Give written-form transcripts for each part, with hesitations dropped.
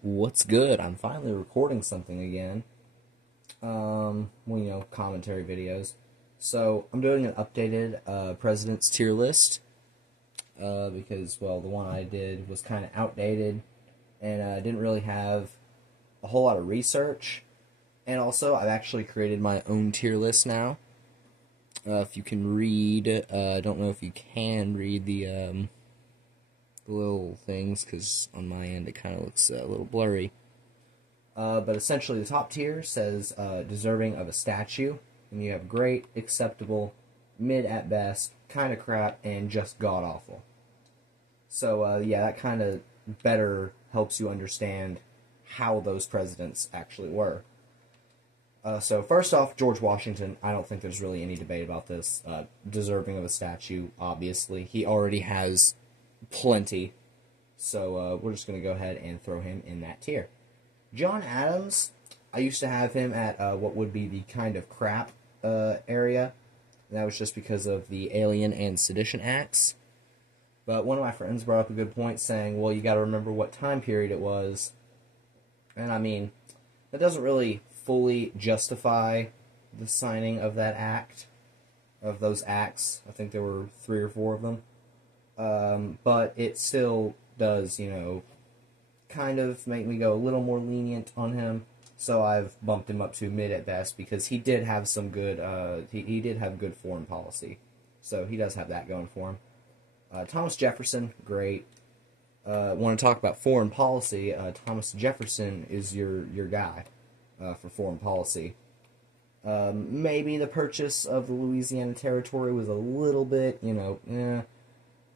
What's good? I'm finally recording something again. Commentary videos. So, I'm doing an updated President's tier list. Because, well, the one I did was kind of outdated. And didn't really have a whole lot of research. And also, I've actually created my own tier list now. If you can read, I don't know if you can read the little things, because on my end it kind of looks a little blurry. But essentially the top tier says deserving of a statue, and you have great, acceptable, mid at best, kind of crap, and just god-awful. So yeah, that kind of better helps you understand how those presidents actually were. So first off, George Washington, I don't think there's really any debate about this. Deserving of a statue, obviously. He already has plenty. So we're just going to go ahead and throw him in that tier. John Adams, I used to have him at what would be the kind of crap area. That was just because of the Alien and Sedition Acts. But one of my friends brought up a good point saying, well, you got to remember what time period it was. And I mean, that doesn't really fully justify the signing of that act, of those acts. I think there were 3 or 4 of them. But it still does, kind of make me go a little more lenient on him. So I've bumped him up to mid at best because he did have some good, he did have good foreign policy. So he does have that going for him. Thomas Jefferson, great. Want to talk about foreign policy, Thomas Jefferson is your guy for foreign policy. Maybe the purchase of the Louisiana Territory was a little bit, and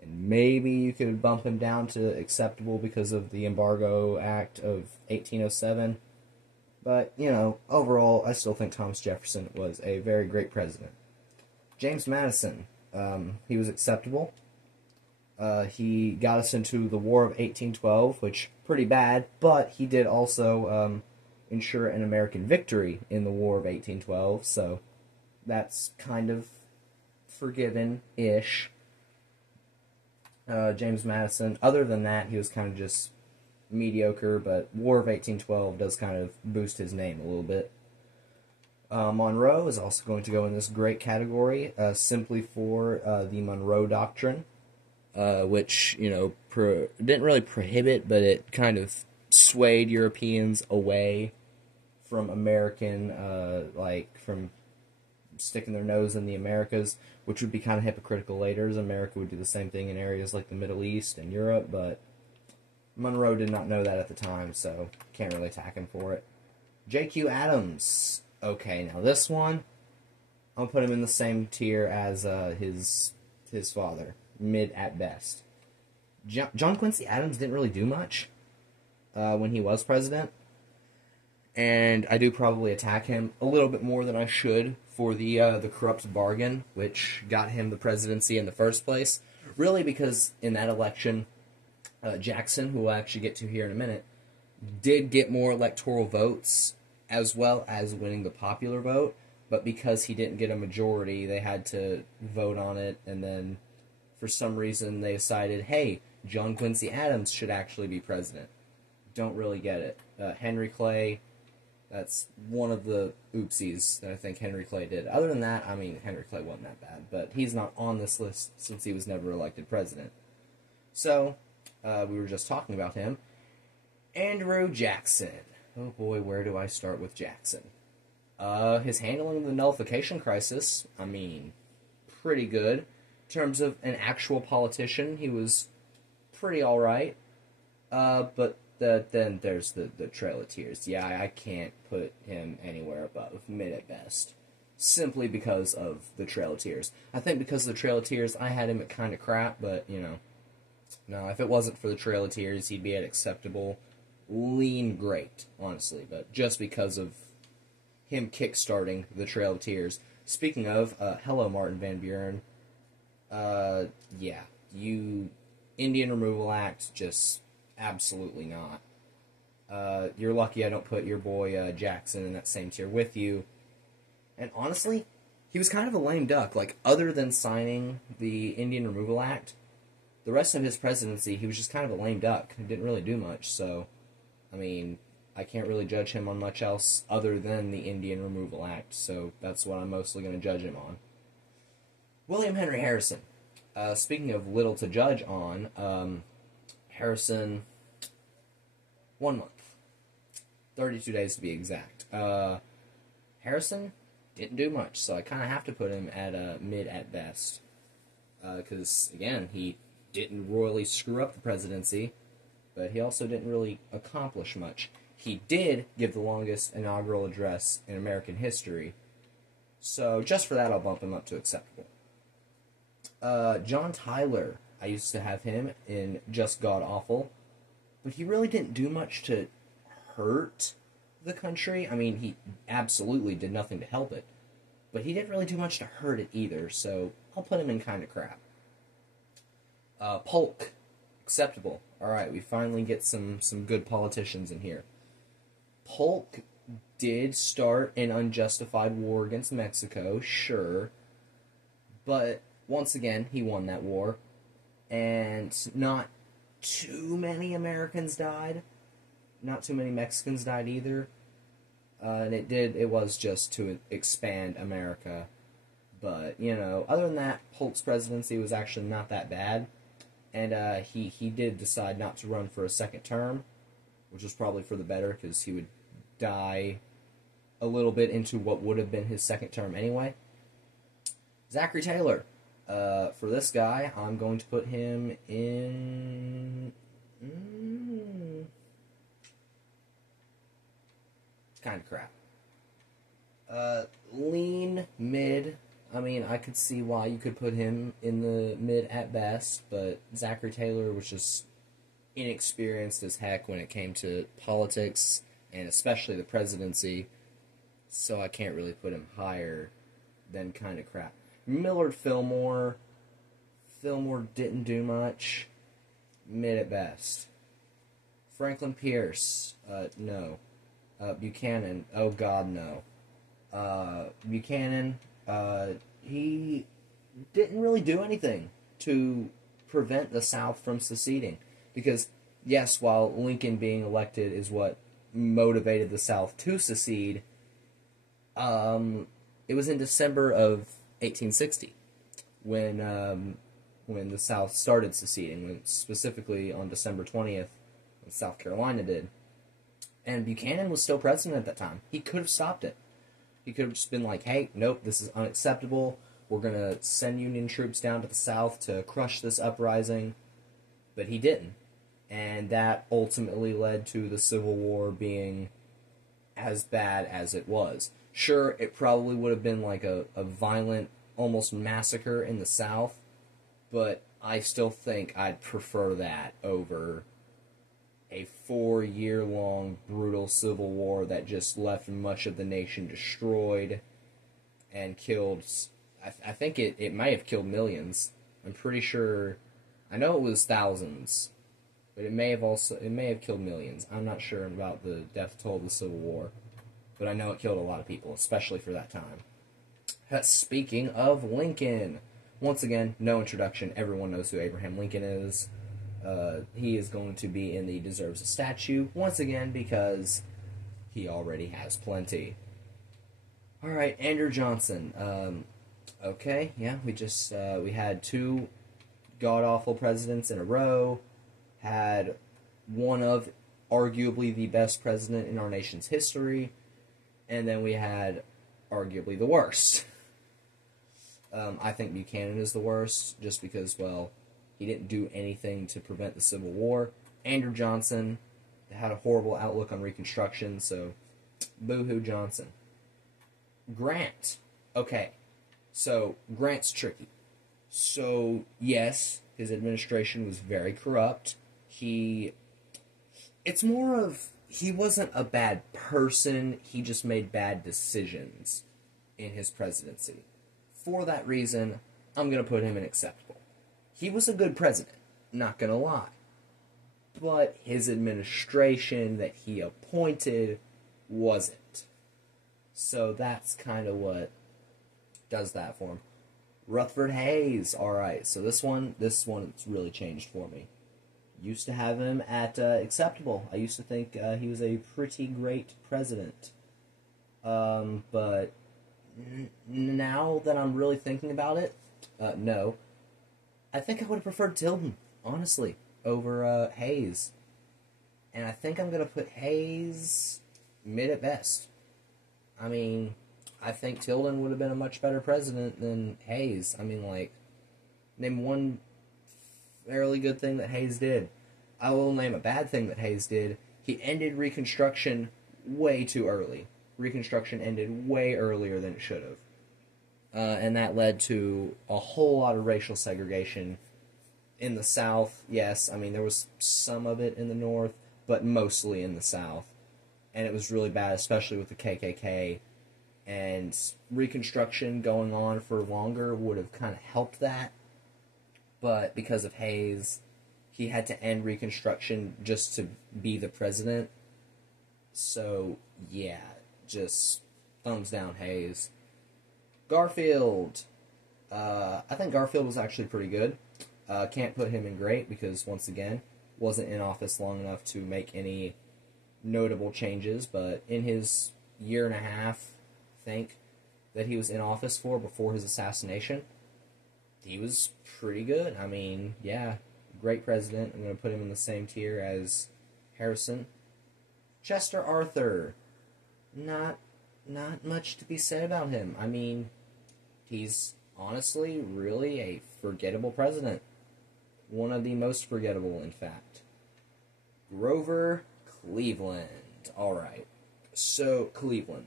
maybe you could bump him down to acceptable because of the Embargo Act of 1807. But, overall, I still think Thomas Jefferson was a very great president. James Madison, he was acceptable. He got us into the War of 1812, which, pretty bad, but he did also ensure an American victory in the War of 1812, so that's kind of forgiven-ish. James Madison, other than that, he was kind of just mediocre, but War of 1812 does kind of boost his name a little bit. Monroe is also going to go in this great category, simply for the Monroe Doctrine, which, didn't really prohibit, but it kind of swayed Europeans away from American, from sticking their nose in the Americas, which would be kind of hypocritical later, as America would do the same thing in areas like the Middle East and Europe, but Monroe did not know that at the time, so can't really attack him for it. J.Q. Adams. Okay, now this one, I'll put him in the same tier as his father, mid at best. John Quincy Adams didn't really do much when he was president, and I do probably attack him a little bit more than I should for the corrupt bargain, which got him the presidency in the first place. Really, because in that election, Jackson, who we'll actually get to here in a minute, did get more electoral votes, as well as winning the popular vote, but because he didn't get a majority, they had to vote on it, and then for some reason they decided, hey, John Quincy Adams should actually be president. Don't really get it. Henry Clay, that's one of the oopsies that I think Henry Clay did. Other than that, I mean, Henry Clay wasn't that bad, but he's not on this list since he was never elected president. So, we were just talking about him. Andrew Jackson. Oh boy, where do I start with Jackson? His handling of the nullification crisis, I mean, pretty good. In terms of an actual politician, he was pretty alright. But then there's the Trail of Tears. Yeah, I can't put him anywhere above mid at best. Simply because of the Trail of Tears. I think because of the Trail of Tears, I had him at kind of crap, but, no, if it wasn't for the Trail of Tears, he'd be at acceptable, lean great, honestly. But just because of him kickstarting the Trail of Tears. Speaking of, hello, Martin Van Buren. Yeah, Indian Removal Act, just absolutely not. You're lucky I don't put your boy Jackson in that same tier with you. And honestly, he was kind of a lame duck. Like, other than signing the Indian Removal Act, the rest of his presidency, he was just kind of a lame duck. He didn't really do much, so I mean, I can't really judge him on much else other than the Indian Removal Act, so that's what I'm mostly going to judge him on. William Henry Harrison. Speaking of little to judge on, Harrison, 1 month. 32 days to be exact. Harrison didn't do much, so I kind of have to put him at a mid at best. Because, again, he didn't royally screw up the presidency, but he also didn't really accomplish much. He did give the longest inaugural address in American history, so just for that I'll bump him up to acceptable. John Tyler, I used to have him in just god-awful, but he really didn't do much to hurt the country. I mean, he absolutely did nothing to help it, but he didn't really do much to hurt it either, so I'll put him in kind of crap. Polk, acceptable. Alright, we finally get some good politicians in here. Polk did start an unjustified war against Mexico, sure, but once again, he won that war, and not too many Americans died. Not too many Mexicans died either. And it was just to expand America. But, you know, other than that, Polk's presidency was actually not that bad. And he did decide not to run for a second term, which was probably for the better, because he would die a little bit into what would have been his second term anyway. Zachary Taylor. For this guy, I'm going to put him in... kind of crap. Lean, mid. I mean, I could see why you could put him in the mid at best, but Zachary Taylor was just inexperienced as heck when it came to politics, and especially the presidency, so I can't really put him higher than kind of crap. Millard Fillmore. Fillmore didn't do much. Mid at best. Franklin Pierce. No. Buchanan. Oh God, no. Buchanan. He didn't really do anything to prevent the South from seceding. Because, yes, while Lincoln being elected is what motivated the South to secede, it was in December of 1860 when the South started seceding, specifically on December 20th, when South Carolina did. And Buchanan was still president at that time. He could have stopped it. He could have just been like, hey, nope, this is unacceptable. We're going to send Union troops down to the South to crush this uprising. But he didn't. And that ultimately led to the Civil War being as bad as it was. Sure, it probably would have been like a violent, almost massacre in the South, but I still think I'd prefer that over a 4-year-long brutal civil war that just left much of the nation destroyed and killed. I think it might have killed millions. I'm pretty sure. I know it was thousands, but it may have killed millions. I'm not sure about the death toll of the Civil War, but I know it killed a lot of people, especially for that time. Speaking of Lincoln, once again, no introduction. Everyone knows who Abraham Lincoln is. He is going to be in the deserves a statue, once again, because he already has plenty. Alright, Andrew Johnson. Okay, yeah, we had 2 god-awful presidents in a row, had one of arguably the best president in our nation's history, and then we had arguably the worst. I think Buchanan is the worst, just because, well, he didn't do anything to prevent the Civil War. Andrew Johnson had a horrible outlook on Reconstruction, so boo-hoo Johnson. Grant. Okay, so Grant's tricky. So, yes, his administration was very corrupt. It's more of, he wasn't a bad person, he just made bad decisions in his presidency. For that reason, I'm going to put him in acceptable. He was a good president, not going to lie. But his administration that he appointed wasn't. So that's kind of what does that for him. Rutherford Hayes. Alright, so this one's really changed for me. used to have him at acceptable. I used to think he was a pretty great president. But now that I'm really thinking about it, no. I think I would have preferred Tilden, honestly, over Hayes. And I think I'm going to put Hayes mid at best. I mean, I think Tilden would have been a much better president than Hayes. I mean, like, name one fairly good thing that Hayes did. I will name a bad thing that Hayes did. He ended Reconstruction way too early. Reconstruction ended way earlier than it should have. And that led to a whole lot of racial segregation in the South. Yes, I mean, there was some of it in the North, but mostly in the South. And it was really bad, especially with the KKK. And Reconstruction going on for longer would have kind of helped that. But because of Hayes, he had to end Reconstruction just to be the president. So, yeah, just thumbs down Hayes. Garfield. I think Garfield was actually pretty good. Can't put him in great because, once again, wasn't in office long enough to make any notable changes. But in his year and a half, I think, that he was in office for before his assassination, he was pretty good. I mean, yeah, great president. I'm going to put him in the same tier as Harrison. Chester Arthur. Not much to be said about him. I mean, he's honestly really a forgettable president. One of the most forgettable, in fact. Grover Cleveland. Alright, so Cleveland.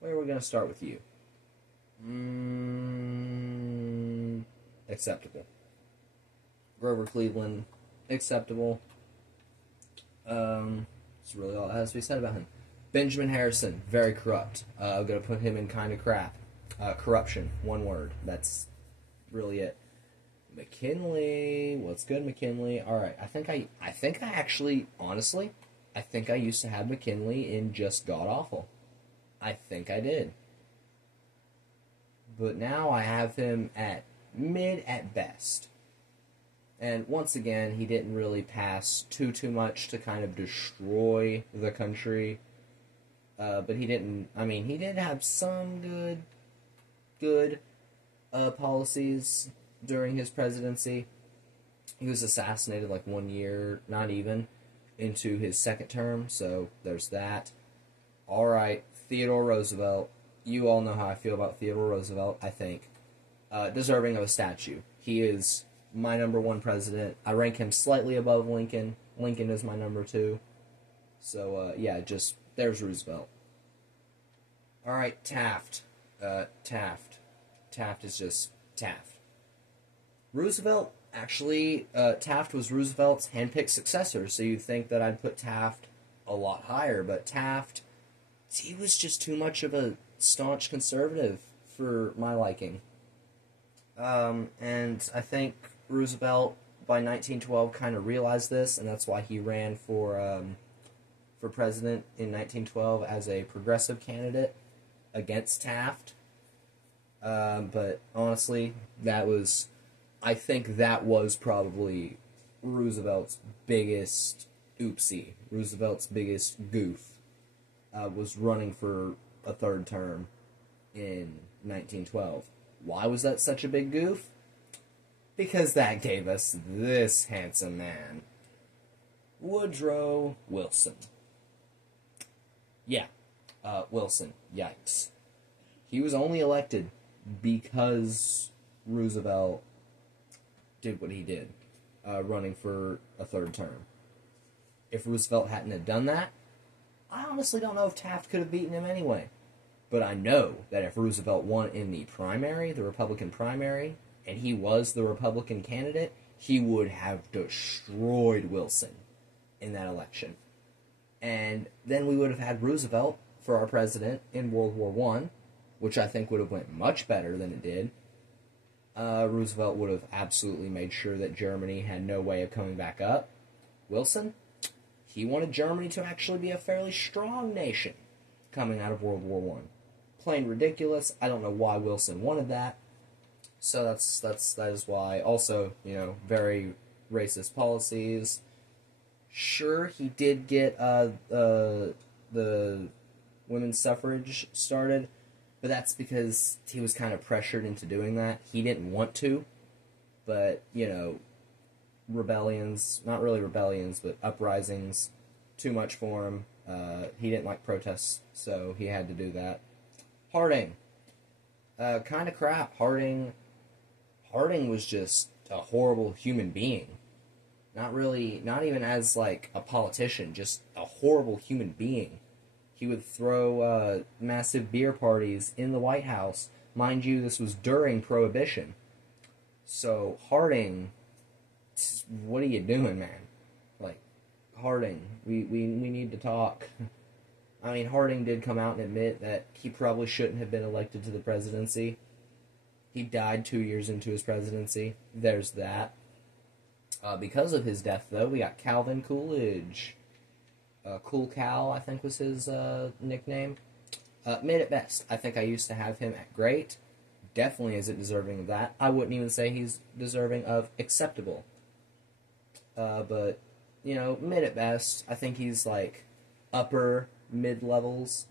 Where are we going to start with you? Acceptable. Grover Cleveland, acceptable. That's really all that has to be said about him. Benjamin Harrison, very corrupt. I'm going to put him in kind of crap. Corruption, one word. That's really it. McKinley, what's good, McKinley? Alright, I think I actually, honestly, I think I used to have McKinley in just god-awful. I think I did. But now I have him at mid at best. And once again, he didn't really pass too much to kind of destroy the country. But he didn't, I mean, he did have some good policies during his presidency. He was assassinated like 1 year, not even, into his second term, so there's that. Alright, Theodore Roosevelt. You all know how I feel about Theodore Roosevelt, I think. Deserving of a statue. He is my number one president. I rank him slightly above Lincoln. Lincoln is my number two. So, yeah, just, there's Roosevelt. Alright, Taft. Taft is just Taft. Roosevelt, actually, Taft was Roosevelt's handpicked successor, so you'd think that I'd put Taft a lot higher, but Taft, he was just too much of a staunch conservative for my liking. And I think Roosevelt, by 1912, kind of realized this, and that's why he ran for president in 1912 as a progressive candidate against Taft. But honestly, I think that was probably Roosevelt's biggest oopsie. Roosevelt's biggest goof was running for a third term in 1912. Why was that such a big goof? Because that gave us this handsome man, Woodrow Wilson. Yeah, Wilson. Yikes. He was only elected because Roosevelt did what he did, running for a third term. If Roosevelt hadn't have done that, I honestly don't know if Taft could have beaten him anyway. But I know that if Roosevelt won in the primary, the Republican primary, and he was the Republican candidate, he would have destroyed Wilson in that election. And then we would have had Roosevelt for our president in World War I, which I think would have went much better than it did. Roosevelt would have absolutely made sure that Germany had no way of coming back up. Wilson, he wanted Germany to actually be a fairly strong nation coming out of World War I. Plain ridiculous. I don't know why Wilson wanted that. So that is why. Also, very racist policies. Sure, he did get the women's suffrage started, but that's because he was kind of pressured into doing that. He didn't want to, but, you know, rebellions, not really rebellions, but uprisings, too much for him. He didn't like protests, so he had to do that. Harding. Kind of crap. Harding was just a horrible human being. Not even as, like, a politician, just a horrible human being. He would throw massive beer parties in the White House. Mind you, this was during Prohibition. So, Harding, what are you doing, man? Like, Harding, we need to talk. I mean, Harding did come out and admit that he probably shouldn't have been elected to the presidency. He died 2 years into his presidency. There's that. Because of his death, though, we got Calvin Coolidge. Cool Cal, I think was his nickname. Mid at best. I think I used to have him at great. Definitely isn't deserving of that. I wouldn't even say he's deserving of acceptable. But, you know, mid at best. I think he's, like, upper mid-levels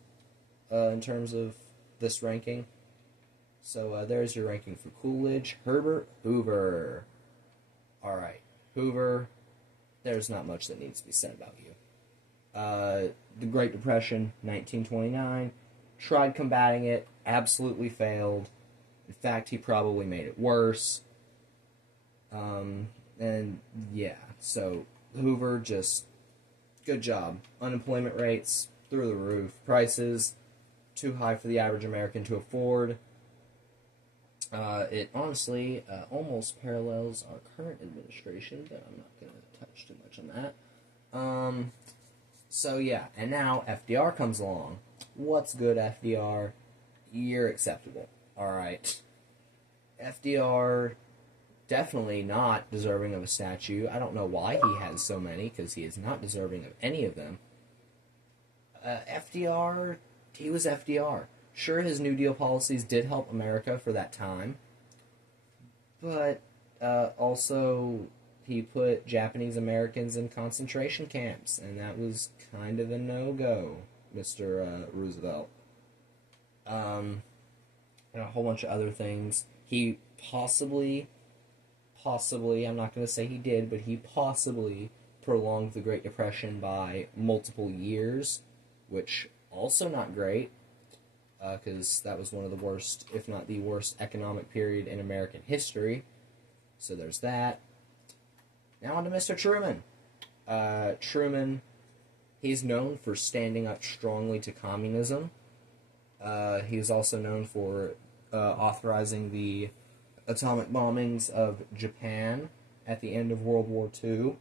in terms of this ranking. So there's your ranking for Coolidge. Herbert Hoover. Alright, Hoover, there's not much that needs to be said about you. The Great Depression, 1929, tried combating it, absolutely failed. In fact, he probably made it worse. And yeah, so Hoover, just good job. Unemployment rates through the roof. Prices too high for the average American to afford. It honestly almost parallels our current administration, but I'm not going to touch too much on that. So yeah, and now FDR comes along. What's good, FDR? You're acceptable. Alright. FDR, definitely not deserving of a statue. I don't know why he has so many, because he is not deserving of any of them. FDR, he was FDR. Sure, his New Deal policies did help America for that time, but also he put Japanese Americans in concentration camps, and that was kind of a no-go, Mr. Roosevelt. And a whole bunch of other things. He possibly, I'm not going to say he did, but he possibly prolonged the Great Depression by multiple years, which also not great. Because that was one of the worst, if not the worst, economic period in American history. So there's that. Now on to Mr. Truman. Truman, he's known for standing up strongly to communism. He's also known for authorizing the atomic bombings of Japan at the end of World War II.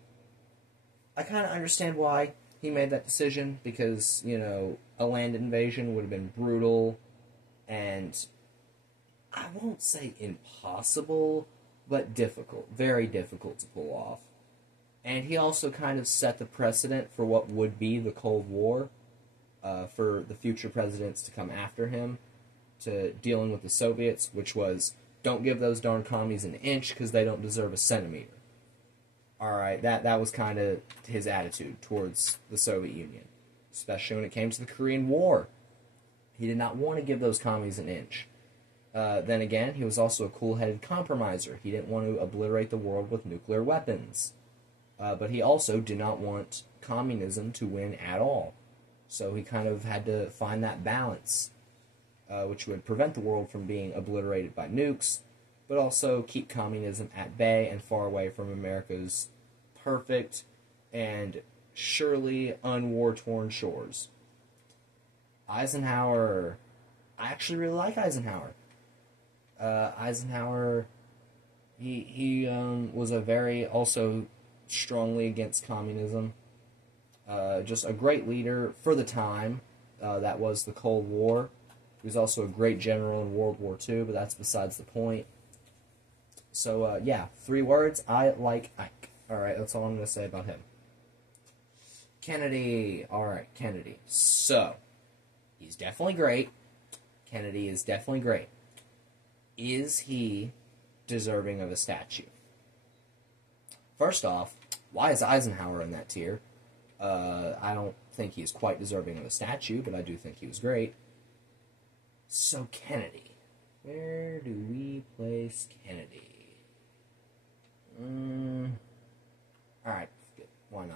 I kind of understand why he made that decision, because, you know, a land invasion would have been brutal, and I won't say impossible, but difficult. Very difficult to pull off. And he also kind of set the precedent for what would be the Cold War, for the future presidents to come after him, to dealing with the Soviets, which was, don't give those darn commies an inch, because they don't deserve a centimeter. Alright, that was kind of his attitude towards the Soviet Union, especially when it came to the Korean War. He did not want to give those commies an inch. Then again, he was also a cool-headed compromiser. He didn't want to obliterate the world with nuclear weapons. But he also did not want communism to win at all. So he kind of had to find that balance, which would prevent the world from being obliterated by nukes, but also keep communism at bay and far away from America's perfect and surely unwar-torn shores. Eisenhower. I actually really like Eisenhower. Eisenhower, he was a very, also strongly against communism. Just a great leader for the time. That was the Cold War. He was also a great general in World War II, but that's besides the point. So, yeah, 3 words. I like Ike. Alright, that's all I'm going to say about him. Kennedy. Alright, Kennedy. So, he's definitely great. Kennedy is definitely great. Is he deserving of a statue? First off, why is Eisenhower in that tier? I don't think he's quite deserving of a statue, but I do think he was great. So Kennedy. Where do we place Kennedy? Alright, why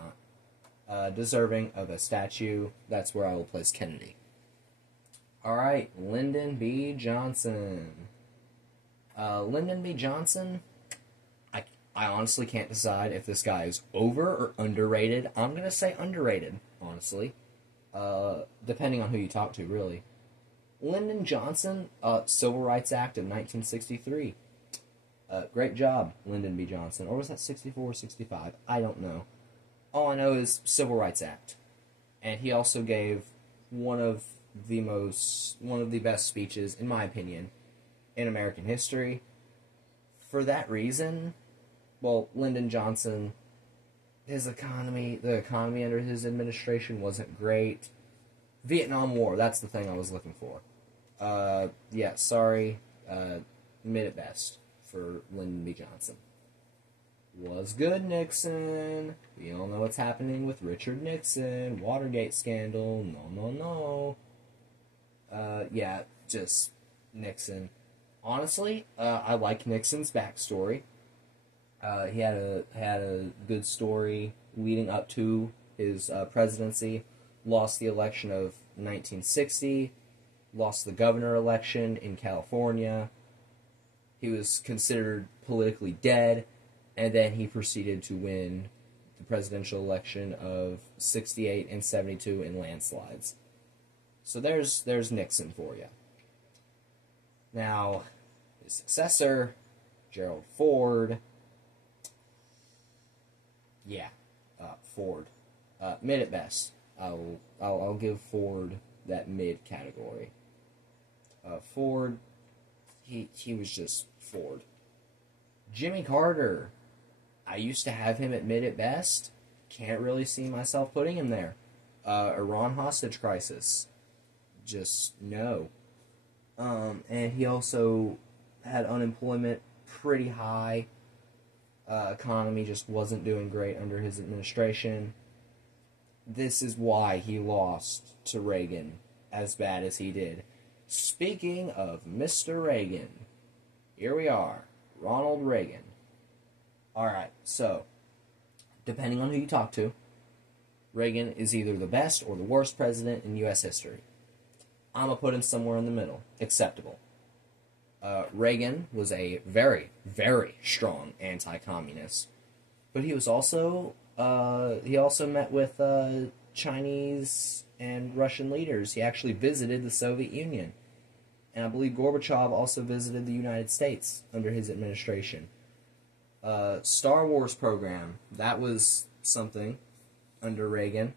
not? Deserving of a statue, that's where I will place Kennedy. Alright, Lyndon B. Johnson. Lyndon B. Johnson, I honestly can't decide if this guy is over or underrated. I'm going to say underrated, honestly. Depending on who you talk to, really. Lyndon Johnson, Civil Rights Act of 1963. Great job, Lyndon B. Johnson. Or was that 64 or 65? I don't know. All I know is Civil Rights Act. And he also gave one of the best speeches, in my opinion, in American history. For that reason, well, Lyndon Johnson, the economy under his administration wasn't great. Vietnam War, that's the thing I was looking for. Yeah, sorry, mid at best for Lyndon B. Johnson. Was good, Nixon. We all know what's happening with Richard Nixon. Watergate scandal. No. Yeah, just Nixon. Honestly, I like Nixon's backstory. He had a good story leading up to his presidency. Lost the election of 1960. Lost the governor election in California. He was considered politically dead, and then he proceeded to win the presidential election of 68 and 72 in landslides. So there's Nixon for you. Now, his successor, Gerald Ford. Yeah, Ford. Mid at best. I'll give Ford that mid category. Ford, he was just Ford. Jimmy Carter. I used to have him at mid at best. Can't really see myself putting him there. Iran hostage crisis. Just no. And he also had unemployment pretty high. Economy just wasn't doing great under his administration. This is why he lost to Reagan as bad as he did. Speaking of Mr. Reagan, here we are, Ronald Reagan. Alright, so, depending on who you talk to, Reagan is either the best or the worst president in U.S. history. I'm going to put him somewhere in the middle. Acceptable. Reagan was a very, very strong anti-communist. But he was also, he also met with Chinese and Russian leaders. He actually visited the Soviet Union. And I believe Gorbachev also visited the United States under his administration. Star Wars program, that was something under Reagan.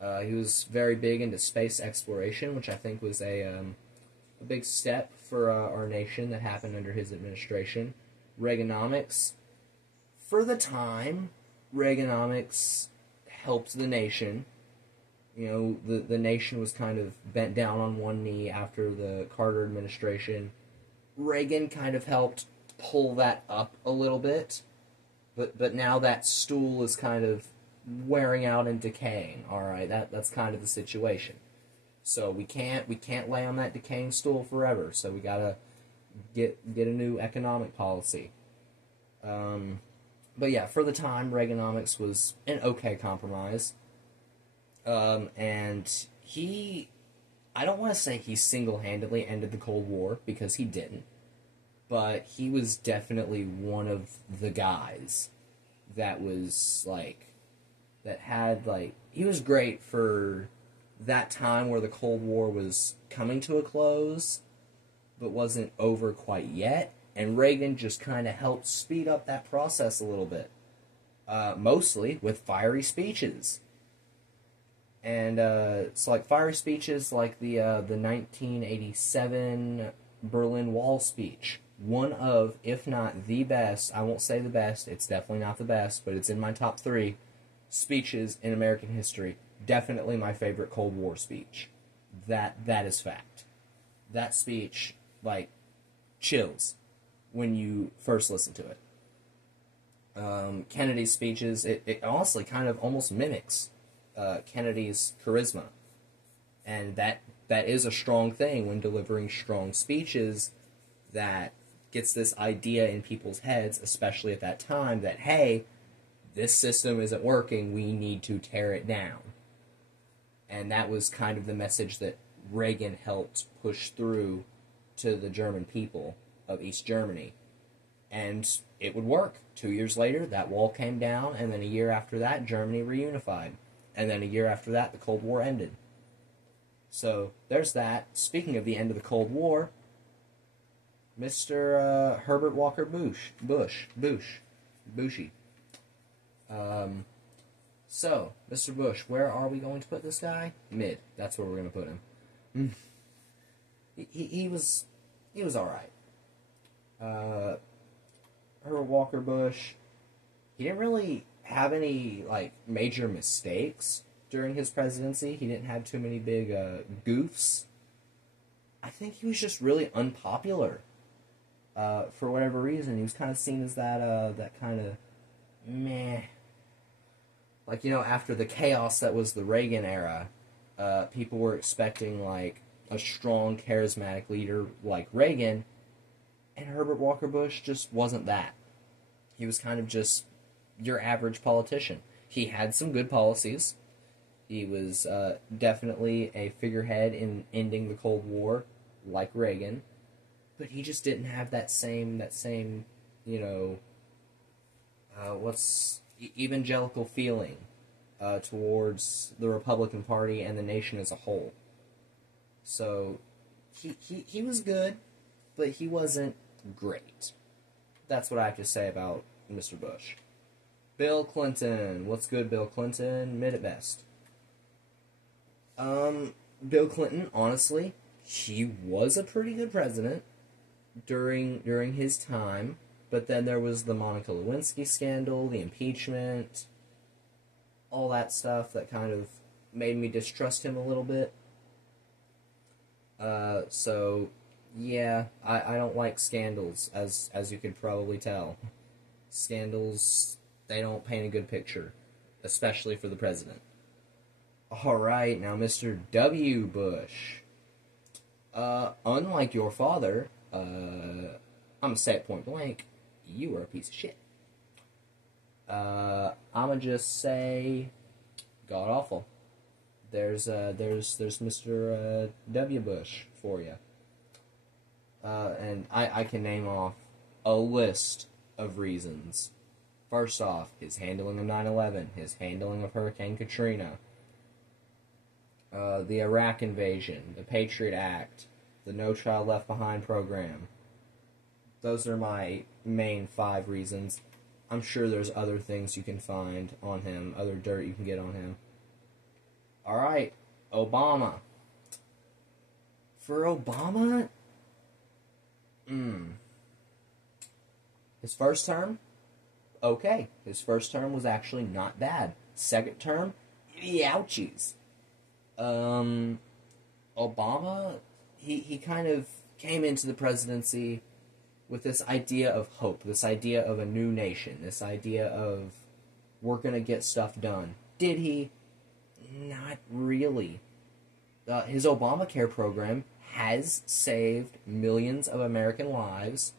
He was very big into space exploration, which I think was a big step for our nation that happened under his administration. Reaganomics. For the time, Reaganomics helped the nation. You know, the nation was kind of bent down on one knee after the Carter administration. Reagan kind of helped pull that up a little bit. But now that stool is kind of wearing out and decaying. Alright, that's kind of the situation. So we can't lay on that decaying stool forever. So we gotta get a new economic policy. But yeah, for the time, Reaganomics was an okay compromise. And I don't want to say he single-handedly ended the Cold War, because he didn't. But he was definitely one of the guys that was, he was great for that time where the Cold War was coming to a close, but wasn't over quite yet. And Reagan just kind of helped speed up that process a little bit. Mostly with fiery speeches. And it's like fiery speeches like the 1987 Berlin Wall speech. One of, if not the best, I won't say the best, it's definitely not the best, but it's in my top 3 speeches in American history. Definitely my favorite Cold War speech. That is fact. That speech, chills when you first listen to it. Kennedy's speeches, it honestly kind of almost mimics Kennedy's charisma. And that is a strong thing when delivering strong speeches, that gets this idea in people's heads, especially at that time, that, hey, this system isn't working, we need to tear it down. And that was kind of the message that Reagan helped push through to the German people of East Germany. And it would work. 2 years later, that wall came down, and then a year after that, Germany reunified. And then a year after that, the Cold War ended. So, there's that. Speaking of the end of the Cold War, Mr. Herbert Walker Bushy. So, Mr. Bush, where are we going to put this guy? Mid. That's where we're going to put him. He was alright. Herbert Walker Bush, he didn't really have any, like, major mistakes during his presidency. He didn't have too many big goofs. I think he was just really unpopular. For whatever reason, he was kind of seen as that kind of meh. Like, you know, after the chaos that was the Reagan era, people were expecting, like, a strong, charismatic leader like Reagan, and Herbert Walker Bush just wasn't that. He was kind of just your average politician. He had some good policies. He was definitely a figurehead in ending the Cold War, like Reagan, but he just didn't have that same, you know, evangelical feeling towards the Republican Party and the nation as a whole. So, he was good, but he wasn't great. That's what I have to say about Mr. Bush. Bill Clinton. What's good, Bill Clinton? Mid at best. Bill Clinton, honestly, he was a pretty good president during his time, but then there was the Monica Lewinsky scandal, the impeachment, all that stuff that kind of made me distrust him a little bit. So, yeah, I don't like scandals, as you could probably tell. Scandals, they don't paint a good picture, especially for the president. Alright, now Mr. W. Bush. Unlike your father, I'm gonna say it point blank, you were a piece of shit. I'ma just say, god awful. There's Mr. W. Bush for you. And I can name off a list of reasons. First off, his handling of 9/11, his handling of Hurricane Katrina, the Iraq invasion, the Patriot Act, the No Child Left Behind program. Those are my main 5 reasons. I'm sure there's other things you can find on him, other dirt you can get on him. Alright, Obama. For Obama, his first term, okay. His first term was actually not bad. Second term, the ouchies. Obama, he kind of came into the presidency with this idea of hope, this idea of a new nation, this idea of we're gonna get stuff done. Did he? Not really. His Obamacare program has saved millions of American lives.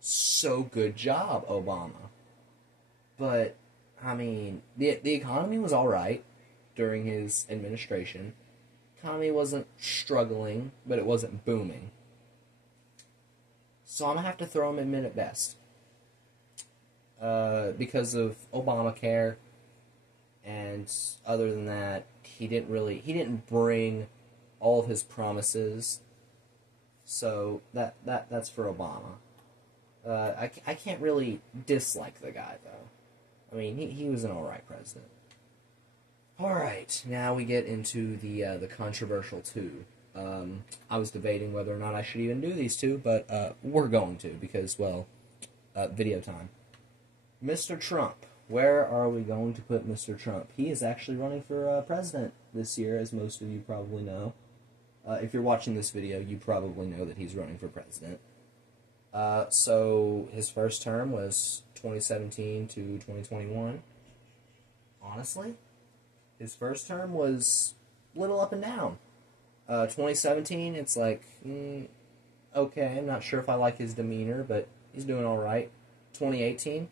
So good job, Obama. But, I mean, the economy was alright during his administration. Economy wasn't struggling, but it wasn't booming. So I'm going to have to throw him in mid at best. Because of Obamacare, and other than that, he didn't bring all of his promises. So that's for Obama. I can't really dislike the guy, though. I mean, he was an alright president. Alright, now we get into the controversial 2. I was debating whether or not I should even do these 2, but we're going to, because, well, video time. Mr. Trump. Where are we going to put Mr. Trump? He is actually running for president this year, as most of you probably know. If you're watching this video, you probably know that he's running for president. So his first term was 2017 to 2021. Honestly, his first term was a little up and down. 2017, it's like, okay, I'm not sure if I like his demeanor, but he's doing alright. 2018,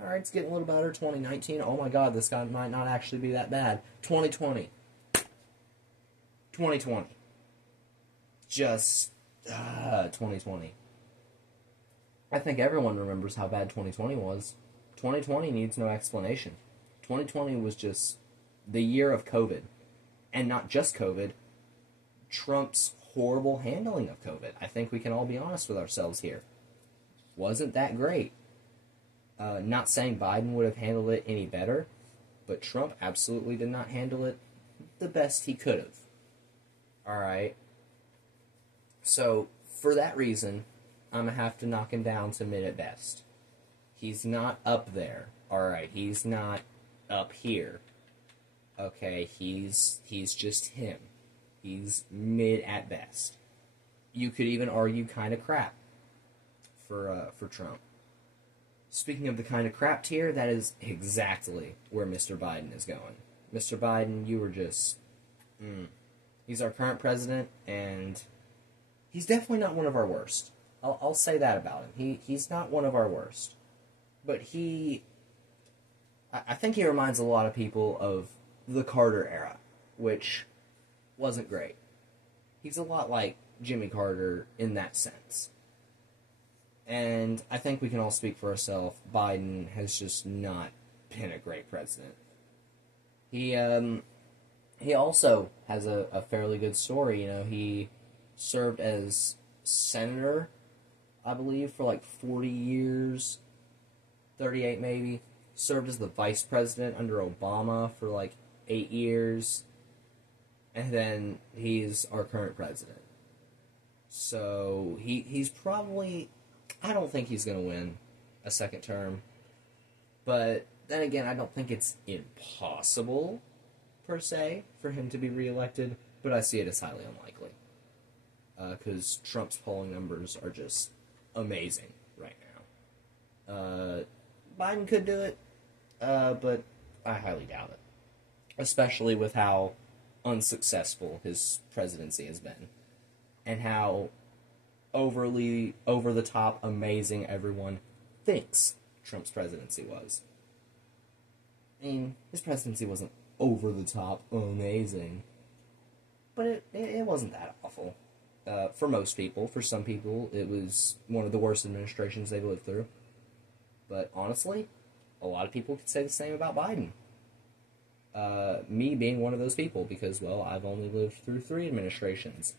alright, it's getting a little better. 2019, oh my god, this guy might not actually be that bad. 2020. Just, 2020. I think everyone remembers how bad 2020 was. 2020 needs no explanation. 2020 was just the year of COVID. And not just COVID, Trump's horrible handling of COVID. I think we can all be honest with ourselves here. Wasn't that great. Not saying Biden would have handled it any better, but Trump absolutely did not handle it the best he could have. Alright? So, for that reason, I'm going to have to knock him down to mid at best. He's not up there. Alright, he's not up here. Okay, he's just him. He's mid at best. You could even argue kind of crap for Trump. Speaking of the kind of crap tier, that is exactly where Mr. Biden is going. Mr. Biden, you were just... He's our current president, and he's definitely not one of our worst. I'll say that about him. He's not one of our worst. But I think he reminds a lot of people of the Carter era, which wasn't great. He's a lot like Jimmy Carter in that sense. And I think we can all speak for ourselves. Biden has just not been a great president. He also has a fairly good story. You know, he served as senator, I believe, for like 40 years, 38 maybe. Served as the vice president under Obama for like 8 years. And then he's our current president. So he's probably... I don't think he's going to win a second term. But then again, I don't think it's impossible, per se, for him to be reelected. But I see it as highly unlikely. Because Trump's polling numbers are just amazing right now. Biden could do it, but I highly doubt it. Especially with how unsuccessful his presidency has been. And how overly, over-the-top, amazing everyone thinks Trump's presidency was. I mean, his presidency wasn't over-the-top amazing. But it wasn't that awful. For most people. For some people, it was one of the worst administrations they've lived through. But honestly, a lot of people could say the same about Biden. Me being one of those people, because, well, I've only lived through 3 administrations.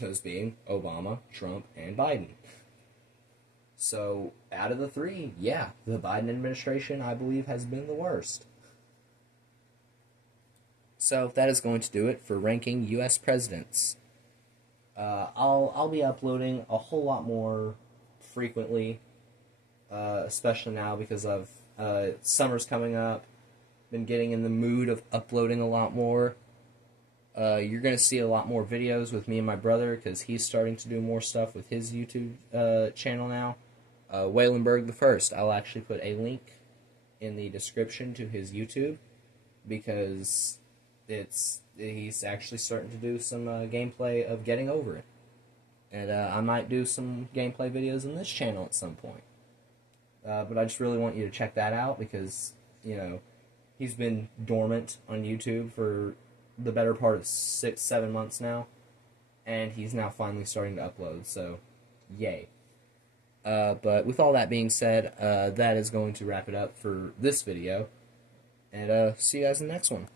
Those being Obama, Trump, and Biden. So, out of the 3, yeah, the Biden administration, I believe, has been the worst. So, that is going to do it for ranking U.S. presidents. I'll be uploading a whole lot more frequently, especially now because of summer's coming up. Been getting in the mood of uploading a lot more. You're going to see a lot more videos with me and my brother because he's starting to do more stuff with his YouTube channel now. Waylandberg the First. I'll actually put a link in the description to his YouTube because he's actually starting to do some gameplay of Getting Over It. And I might do some gameplay videos on this channel at some point. But I just really want you to check that out because, you know, he's been dormant on YouTube for the better part of 6-7 months now, and he's now finally starting to upload, so yay. But with all that being said, that is going to wrap it up for this video, and see you guys in the next one.